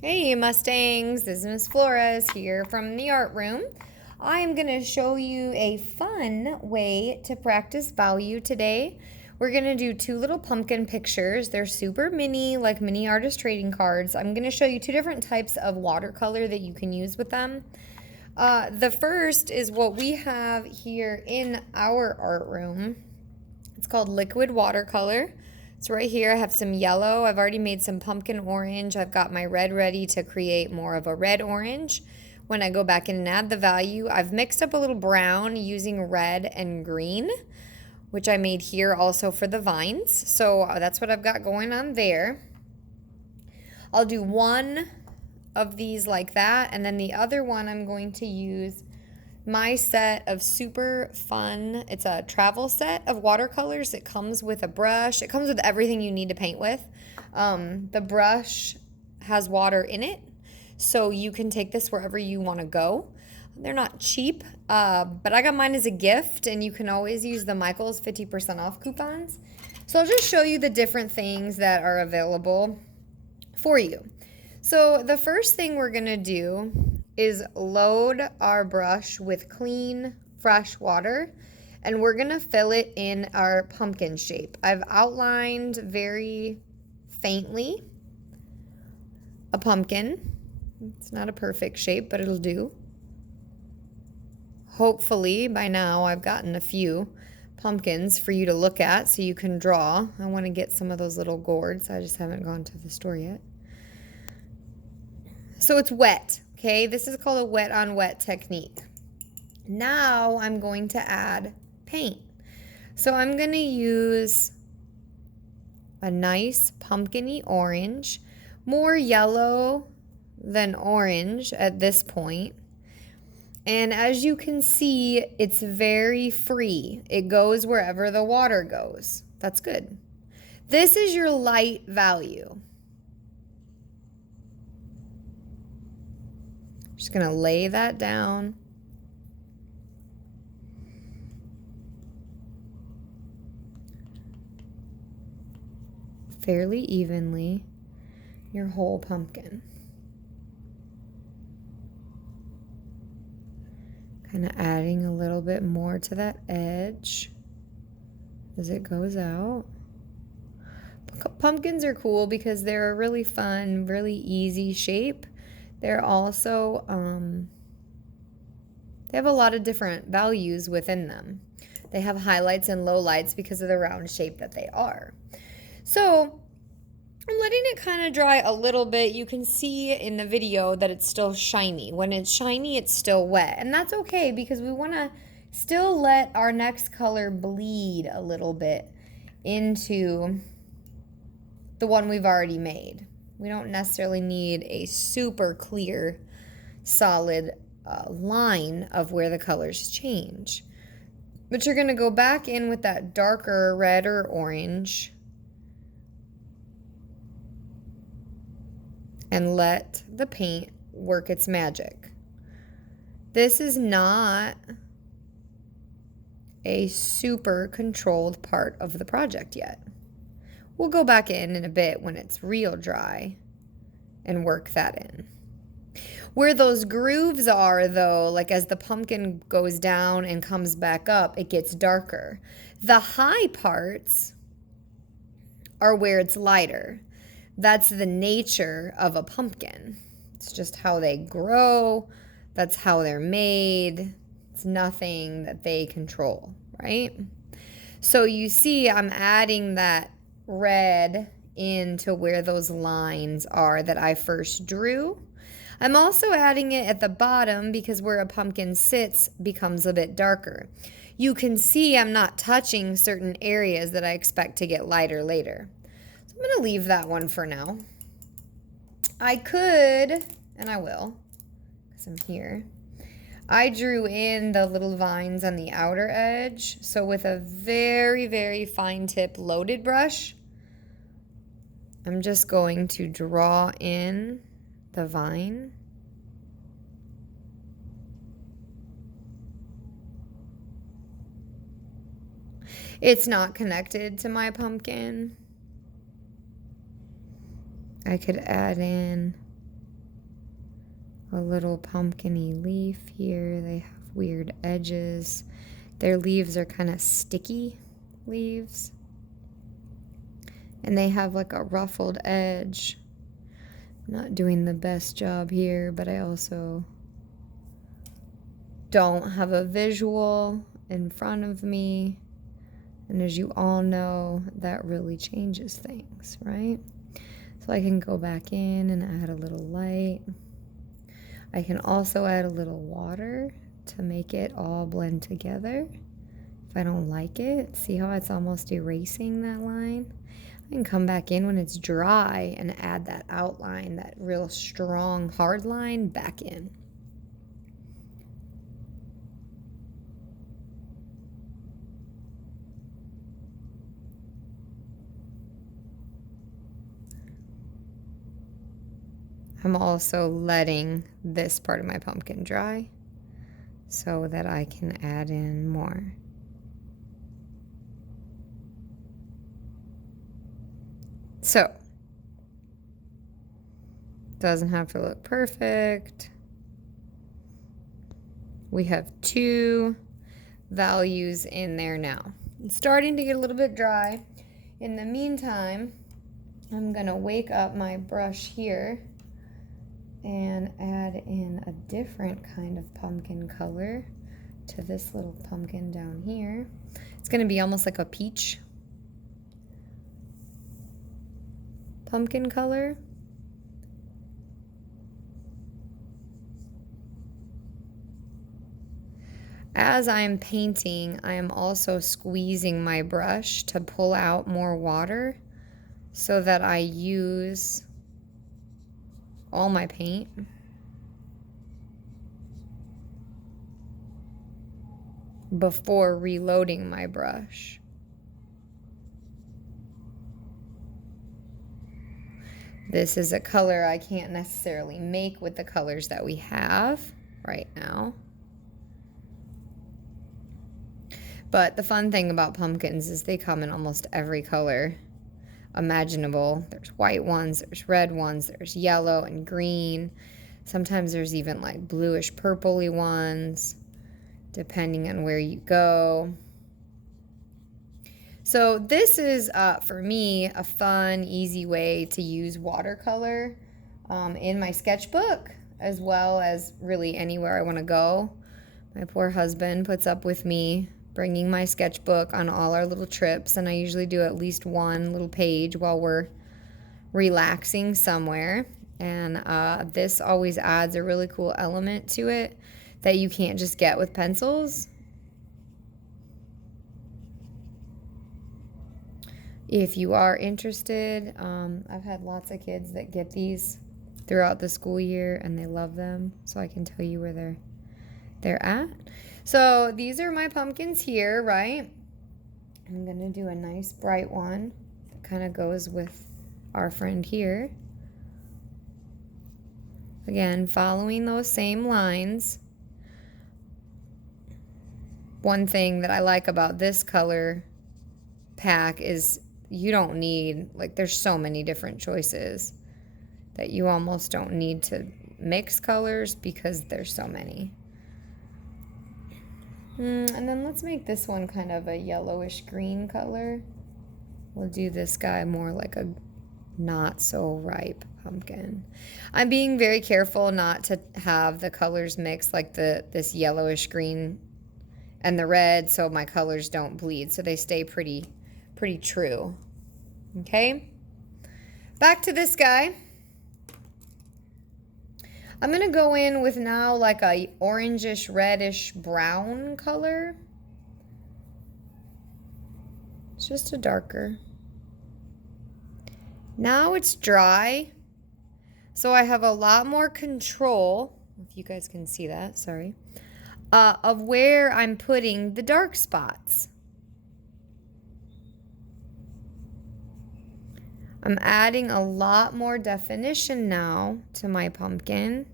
Hey Mustangs, this is Miss Flores here from the art room. I am going to show you a fun way to practice value today. We're going to do two little pumpkin pictures. They're super mini, like mini artist trading cards. I'm going to show you two different types of watercolor that you can use with them. The first is what we have here in our art room. It's called liquid watercolor. So right here I have some yellow. I've already made some pumpkin orange. I've got my red ready to create more of a red orange. When I go back in and add the value, I've mixed up a little brown using red and green, which I made here also for the vines. So that's what I've got going on there. I'll do one of these like that, and then the other one I'm going to use my set of super fun, it's a travel set of watercolors. It comes with a brush. It comes with everything you need to paint with. The brush has water in it, so you can take this wherever you want to go. They're not cheap, but I got mine as a gift, and you can always use the Michaels 50% off coupons. So I'll just show you the different things that are available for you. So the first thing we're going to do is load our brush with clean, fresh water, and we're going to fill it in our pumpkin shape. I've outlined very faintly a pumpkin. It's not a perfect shape, but it'll do. Hopefully by now I've gotten a few pumpkins for you to look at so you can draw. I want to get some of those little gourds. I just haven't gone to the store yet. So it's wet. Okay, this is called a wet on wet technique. Now I'm going to add paint. So I'm going to use a nice pumpkin-y orange, more yellow than orange at this point. And as you can see, it's very free. It goes wherever the water goes. That's good. This is your light value. Just going to lay that down. Fairly evenly, your whole pumpkin. Kind of adding a little bit more to that edge as it goes out. Pumpkins are cool because they're a really fun, really easy shape. They're also, they have a lot of different values within them. They have highlights and lowlights because of the round shape that they are. So I'm letting it kind of dry a little bit. You can see in the video that it's still shiny. When it's shiny, it's still wet. And that's okay because we want to still let our next color bleed a little bit into the one we've already made. We don't necessarily need a super clear, solid line of where the colors change. But you're going to go back in with that darker red or orange and let the paint work its magic. This is not a super controlled part of the project yet. We'll go back in a bit when it's real dry and work that in. Where those grooves are, though, like as the pumpkin goes down and comes back up, it gets darker. The high parts are where it's lighter. That's the nature of a pumpkin. It's just how they grow. That's how they're made. It's nothing that they control, right? So you see I'm adding that red into where those lines are that I first drew. I'm also adding it at the bottom because where a pumpkin sits becomes a bit darker. You can see I'm not touching certain areas that I expect to get lighter later. So I'm going to leave that one for now. I could, and I will, because I'm here. I drew in the little vines on the outer edge. So with a very, very fine tip loaded brush, I'm just going to draw in the vine. It's not connected to my pumpkin. I could add in a little pumpkin-y leaf here. They have weird edges. Their leaves are kind of sticky leaves. And they have like a ruffled edge. Not doing the best job here, but I also don't have a visual in front of me. And as you all know, that really changes things, right? So I can go back in and add a little light. I can also add a little water to make it all blend together. If I don't like it, see how it's almost erasing that line? I can come back in when it's dry and add that outline, that real strong hard line back in. I'm also letting this part of my pumpkin dry so that I can add in more. So, doesn't have to look perfect. We have 2 values in there now. It's starting to get a little bit dry. In the meantime, I'm gonna wake up my brush here and add in a different kind of pumpkin color to this little pumpkin down here. It's gonna be almost like a peach pumpkin color. As I'm painting, I am also squeezing my brush to pull out more water so that I use all my paint. Before reloading my brush. This is a color I can't necessarily make with the colors that we have right now. But the fun thing about pumpkins is they come in almost every color imaginable. There's white ones, there's red ones, there's yellow and green. Sometimes there's even like bluish purpley ones, depending on where you go. So this is, for me, a fun, easy way to use watercolor in my sketchbook, as well as really anywhere I want to go. My poor husband puts up with me bringing my sketchbook on all our little trips, and I usually do at least one little page while we're relaxing somewhere. And this always adds a really cool element to it that you can't just get with pencils. If you are interested, I've had lots of kids that get these throughout the school year and they love them, so I can tell you where they're at. So these are my pumpkins here, right? I'm gonna do a nice bright one that kind of goes with our friend here. Again, following those same lines. One thing that I like about this color pack is you don't need, like, there's so many different choices that you almost don't need to mix colors because there's so many. And then let's make this one kind of a yellowish green color. We'll do this guy more like a not so ripe pumpkin. I'm being very careful not to have the colors mix, like this yellowish green and the red, so my colors don't bleed, so they stay pretty true. Okay, back to this guy. I'm gonna go in with now like a orangish, reddish, brown color. It's just a darker. Now it's dry, so I have a lot more control, if you guys can see that, sorry, of where I'm putting the dark spots. I'm adding a lot more definition now to my pumpkin.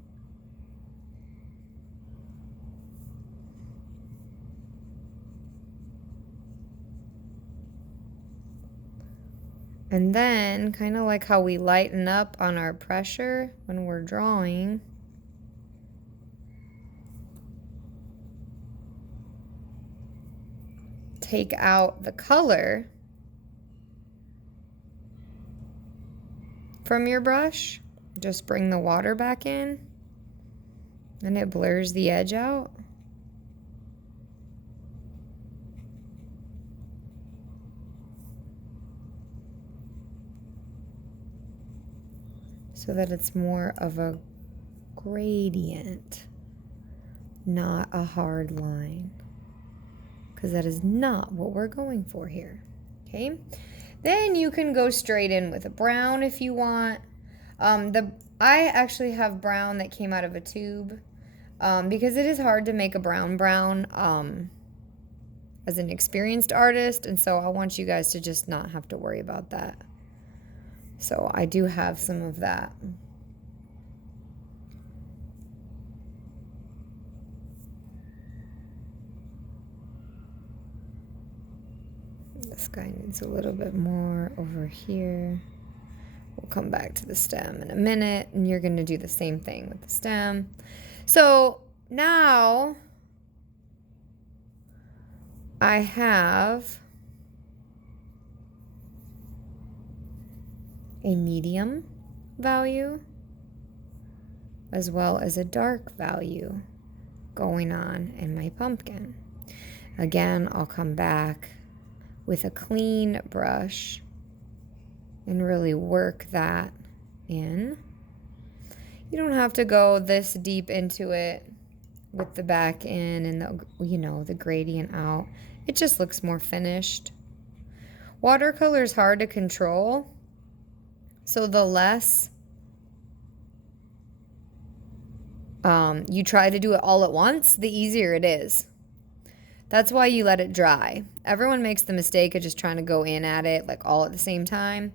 And then, kind of like how we lighten up on our pressure when we're drawing, take out the color from your brush, just bring the water back in and it blurs the edge out. So that it's more of a gradient, not a hard line, because that is not what we're going for here. Okay, then you can go straight in with a brown if you want. I actually have brown that came out of a tube because it is hard to make a brown as an experienced artist, and so I want you guys to just not have to worry about that. So I do have some of that. This guy needs a little bit more over here. We'll come back to the stem in a minute, and you're going to do the same thing with the stem. So now I have a medium value as well as a dark value going on in my pumpkin. Again, I'll come back with a clean brush and really work that in. You don't have to go this deep into it with the back in and the gradient out. It just looks more finished. Watercolor is hard to control, so the less you try to do it all at once, the easier it is. That's why you let it dry. Everyone makes the mistake of just trying to go in at it like all at the same time.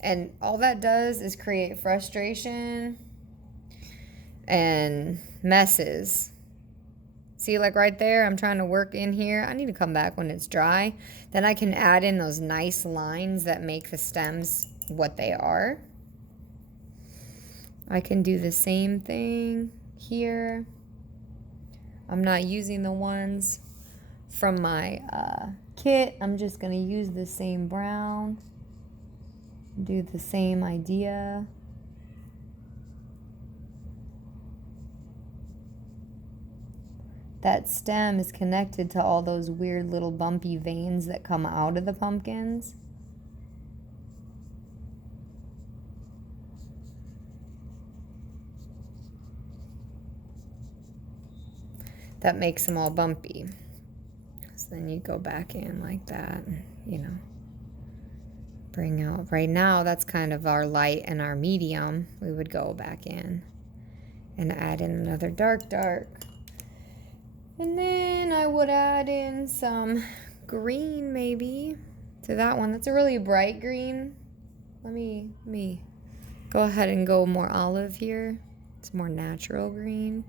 And all that does is create frustration and messes. See, like right there, I'm trying to work in here. I need to come back when it's dry. Then I can add in those nice lines that make the stems what they are. I can do the same thing here. I'm not using the ones from my kit. I'm just going to use the same brown. Do the same idea. That stem is connected to all those weird little bumpy veins that come out of the pumpkins. That makes them all bumpy. So then you go back in like that, bring out. Right now, that's kind of our light and our medium. We would go back in and add in another dark. And then I would add in some green maybe to that one. That's a really bright green. Let me go ahead and go more olive here. It's more natural green.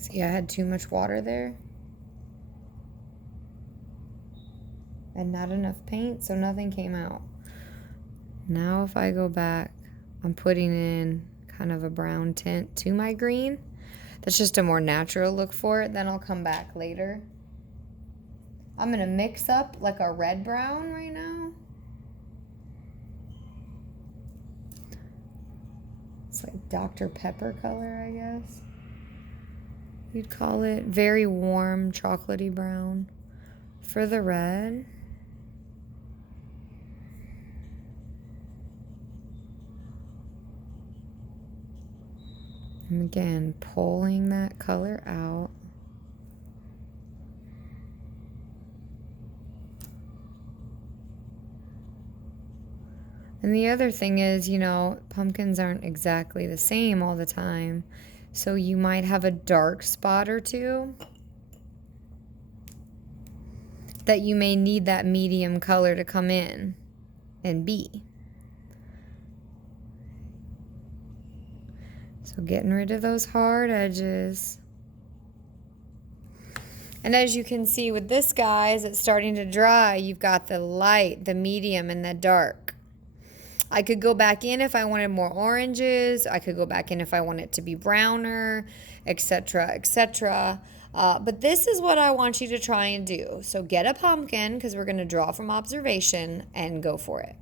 See, I had too much water there. And not enough paint, so nothing came out. Now if I go back, I'm putting in kind of a brown tint to my green. That's just a more natural look for it. Then I'll come back later. I'm going to mix up like a red-brown right now. It's like Dr. Pepper color, I guess. You'd call it very warm, chocolatey brown for the red. And again, pulling that color out. And the other thing is, pumpkins aren't exactly the same all the time. So you might have a dark spot or two that you may need that medium color to come in and be. So getting rid of those hard edges. And as you can see with this guy, as it's starting to dry, you've got the light, the medium, and the dark. I could go back in if I wanted more oranges. I could go back in if I want it to be browner, etc., etc. But this is what I want you to try and do. So get a pumpkin, because we're going to draw from observation, and go for it.